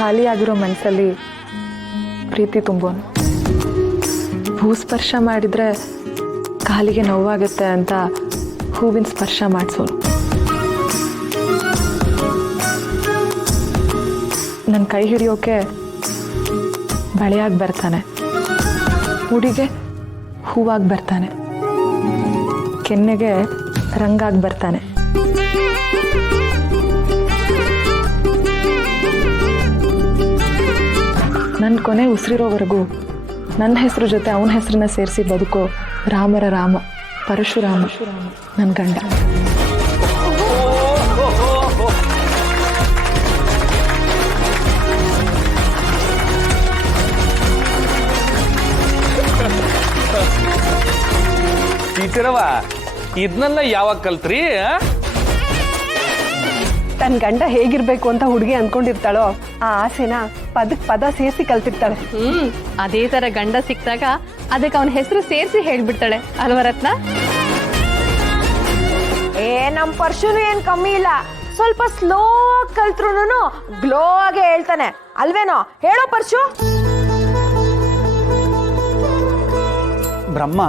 ಖಾಲಿಯಾಗಿರೋ ಮನಸ್ಸಲ್ಲಿ ಪ್ರೀತಿ ತುಂಬೋನು. ಭೂಸ್ಪರ್ಶ ಮಾಡಿದ್ರೆ ಕಾಲಿಗೆ ನೋವಾಗುತ್ತೆ ಅಂತ ಹೂವಿನ ಸ್ಪರ್ಶ ಮಾಡಿಸೋನು. ನನ್ನ ಕೈ ಹಿಡಿಯೋಕೆ ಬಳೆಯಾಗಿ ಬರ್ತಾನೆ, ಉಡಿಗೆ ಹೂವಾಗಿ ಬರ್ತಾನೆ, ಕೆನ್ನೆಗೆ ರಂಗಾಗಿ ಬರ್ತಾನೆ. ನನ್ನ ಕೊನೆ ಉಸಿರಿರೋವರೆಗೂ ನನ್ನ ಹೆಸರು ಜೊತೆ ಅವನ ಹೆಸರನ್ನ ಸೇರಿಸಿ ಬದುಕೋ ರಾಮರ ರಾಮ ಪರಶುರಾಮ ನನ್ನ ಗಂಡ. ಟೀಚರವ ಇದನ್ನೆಲ್ಲ ಯಾವಾಗ ಕಲ್ತ್ರಿ? ತನ್ನ ಗಂಡ ಹೇಗಿರ್ಬೇಕು ಅಂತ ಹುಡುಗಿ ಅನ್ಕೊಂಡಿರ್ತಾಳೋ ಆ ಆಸೆನ ಪದಕ್ ಪದ ಸೇರಿಸಿ ಕಲ್ತಿರ್ತಾಳೆ. ಅದೇ ತರ ಗಂಡ ಸಿಕ್ತಾಗ ಅದಕ್ಕೆ ಅವನ ಹೆಸರು ಸೇರಿಸಿ ಹೇಳ್ಬಿಡ್ತಾಳೆ ಅಲ್ವಾ ರತ್ನ? ನಮ್ ಪರ್ಶುನು ಏನ್ ಕಮ್ಮಿ ಇಲ್ಲ, ಸ್ವಲ್ಪ ಸ್ಲೋ ಕಲ್ತ್ರುನು ಗ್ಲೋ ಆಗಿ ಹೇಳ್ತಾನೆ ಅಲ್ವೇನೋ? ಹೇಳೋ ಪರ್ಶು. ಬ್ರಹ್ಮ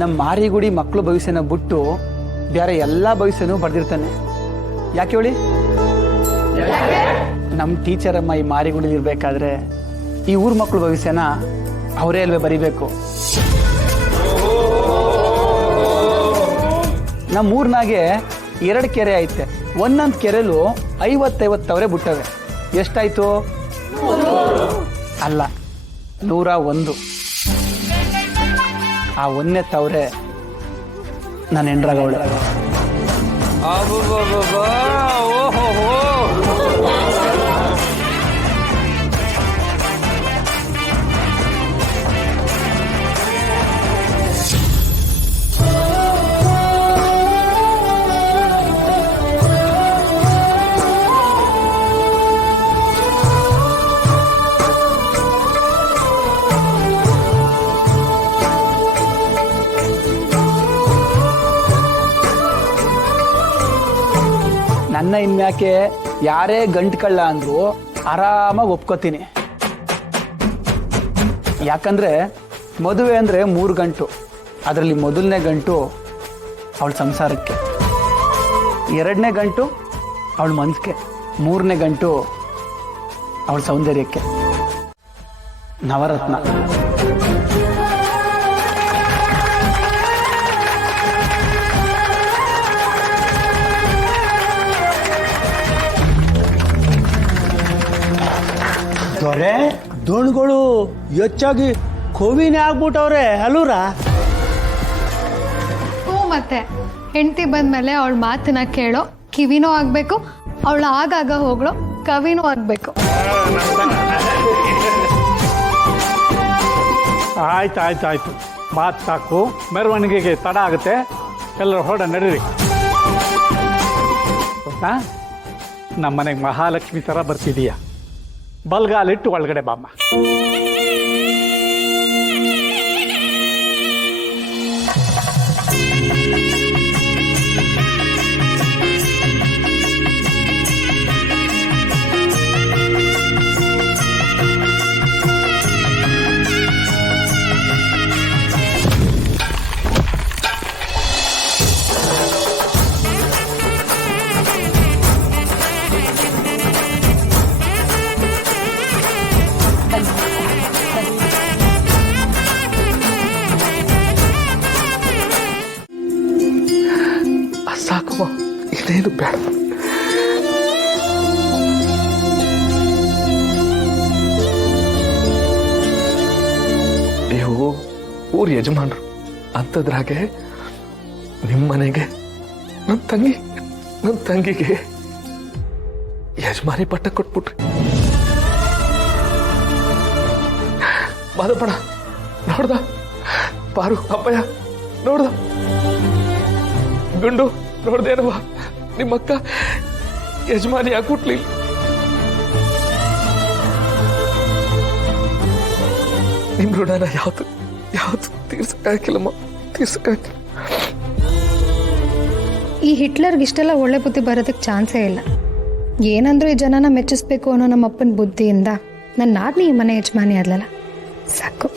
ನಮ್ಮ ಮಾರಿಗುಡಿ ಮಕ್ಕಳು ಭವಿಷ್ಯನ ಬಿಟ್ಟು ಬೇರೆ ಎಲ್ಲ ಭವಿಷ್ಯನೂ ಬರ್ದಿರ್ತಾನೆ. ಯಾಕೆ ಹೇಳಿ? ನಮ್ಮ ಟೀಚರ್ ಅಮ್ಮ ಈ ಮಾರಿಗುಡಿಲಿ ಇರ್ಬೇಕಾದ್ರೆ ಈ ಊರ್ ಮಕ್ಕಳು ಭವಿಷ್ಯನ ಅವರೇ ಅಲ್ವೇ ಬರಿಬೇಕು. ನಮ್ಮ ಊರ್ನಾಗೆ 2 ಕೆರೆ ಐತೆ. ಒಂದೊಂದು ಕೆರೆಲು 50-50 ತವರೆ ಬಿಟ್ಟವೆ. ಎಷ್ಟಾಯ್ತು? ಅಲ್ಲ, 101. ಆ 1ನೇ ತವರೆ ನಾನು ಹೆಂಡ್ರಾಗವಳೆ. ನನ್ನ ಇನ್ಮ್ಯಾಕೆ ಯಾರೇ ಗಂಟು ಕಳ್ಳ ಅಂದ್ರು ಆರಾಮಾಗಿ ಒಪ್ಕೋತೀನಿ. ಯಾಕಂದ್ರೆ ಮದುವೆ ಅಂದ್ರೆ 3 ಗಂಟು. ಅದರಲ್ಲಿ ಮೊದಲನೇ ಗಂಟು ಅವಳ ಸಂಸಾರಕ್ಕೆ, 2ನೇ ಗಂಟು ಅವಳ ಮನಸ್ಸಿಗೆ, 3ನೇ ಗಂಟು ಅವಳ ಸೌಂದರ್ಯಕ್ಕೆ. ನವರತ್ನ. ದೊರೆ ದೋಣ್ಗಳು ಹೆಚ್ಚಾಗಿ ಕೋವಿನೇ ಆಗ್ಬಿಟ್ಟವ್ರೆ ಅಲ್ಲೂರ. ಮತ್ತೆ ಹೆಂಡತಿ ಬಂದ್ಮೇಲೆ ಅವಳ ಮಾತನ್ನ ಕೇಳೋ ಕಿವಿನೂ ಆಗ್ಬೇಕು, ಅವಳ ಆಗಾಗ ಹೋಗ್ಳೋ ಕವಿನೂ ಆಗ್ಬೇಕು. ಆಯ್ತು ಮಾತು ಸಾಕು. ಮೆರವಣಿಗೆಗೆ ತಡ ಆಗುತ್ತೆ, ಎಲ್ಲರೂ ಹೊರಡ ನಡೀರಿ. ಗೊತ್ತಾ, ನಮ್ಮನೆಗೆ ಮಹಾಲಕ್ಷ್ಮಿ ಥರ ಬರ್ತಿದೀಯ. ಬಲ್ಗಾಲಿಟ್ಟು ಒಳಗಡೆ ಬಾಮ್ಮ. ಸಾಕಮ್ಮ, ಇದೇನು ಬೇಡ. ನೀವು ಊರ್ ಯಜಮಾನ್ರು ಅಂಥದ್ರಾಗೆ ನಿಮ್ಮ ಮನೆಗೆ ನನ್ನ ತಂಗಿಗೆ ಯಜಮಾನಿ ಪಟ್ಟ ಕೊಟ್ಬಿಟ್ರಿ. ಮಾದಪ್ಪಣ ನೋಡ್ದ? ಪಾರು ಅಪ್ಪಯ್ಯ ನೋಡ್ದ? ಗುಂಡು ನೋಡ್ದೇನವ? ನಿಮ್ಮಕ್ಕ ಯಜಮಾನಿ ಆಗ್ಬಿಟ್ಲಿ. ನಿಮ್ ಋಣನ ಯಾವ್ದು ತೀರ್ಸಕ್ಕಾಗಿಲ್ಲಮ್ಮ, ತೀರ್ಸಕ್ಕಾಗಿಲ್ಲ. ಈ ಹಿಟ್ಲರ್ಗೆ ಇಷ್ಟೆಲ್ಲ ಒಳ್ಳೆ ಬುದ್ಧಿ ಬರೋದಕ್ಕೆ ಚಾನ್ಸೇ ಇಲ್ಲ. ಏನಂದ್ರೂ ಈ ಜನನ ಮೆಚ್ಚಿಸ್ಬೇಕು ಅನ್ನೋ ನಮ್ಮ ಅಪ್ಪನ ಬುದ್ಧಿಯಿಂದ ನನ್ನ ನಾದ್ನಿ ಈ ಮನೆ ಯಜಮಾನಿ ಆದ್ಲಲ್ಲ, ಸಾಕು.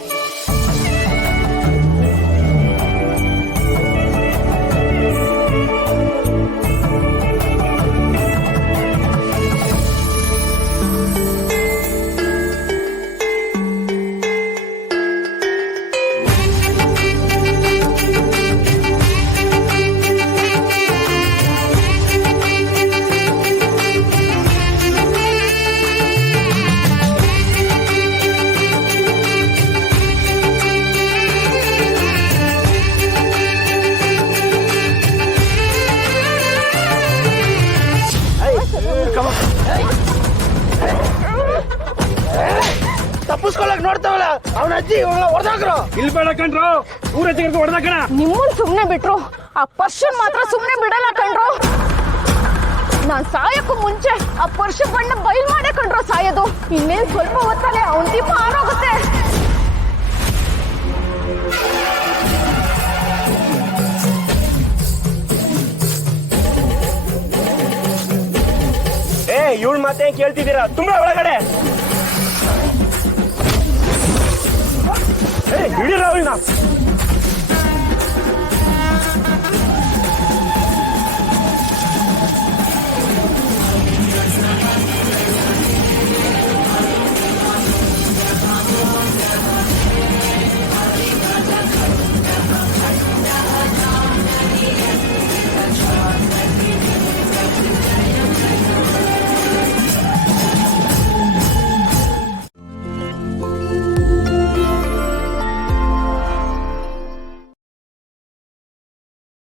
ತಪ್ಪಿಸ್ಕೊಳಕ್ ನೋಡ್ತಾವಲ್ಲ ಅವನ ಅಜ್ಜಿ ಹೊಡೆದಾಕ್ರು. ಇಲ್ಲಿ ಬೇಡ ಕಣ್ರು, ಊರ ಹೊಡೆದಾಕಣ. ನಿಮ್ಮನ್ ಸುಮ್ನೆ ಬಿಟ್ರು, ಆ ಪರ್ಷನ್ ಮಾತ್ರ ಸುಮ್ನೆ ಬಿಡಲ್ಲ ಕಣ್ರು. ನಾನ್ ಸಾಯಕ್ಕೂ ಮುಂಚೆ ಆ ಪರ್ಷನ್ ಬಣ್ಣ ಬಯಲ್ ಮಾಡೇ ಕಣ್ರು ಸಾಯೋದು. ಇನ್ನೇನ್ ಸ್ವಲ್ಪ ಹೊತ್ತಲ್ಲೇ ಅವನ್ ದೀಪ ಆರೋಗುತ್ತೆ. ಇವಳು ಮಾತೇ ಕೇಳ್ತಿದ್ದೀರಾ? ತುಂಬಾ ಒಳಗಡೆ ಹಿಡೀರ ಅವಳನ್ನ.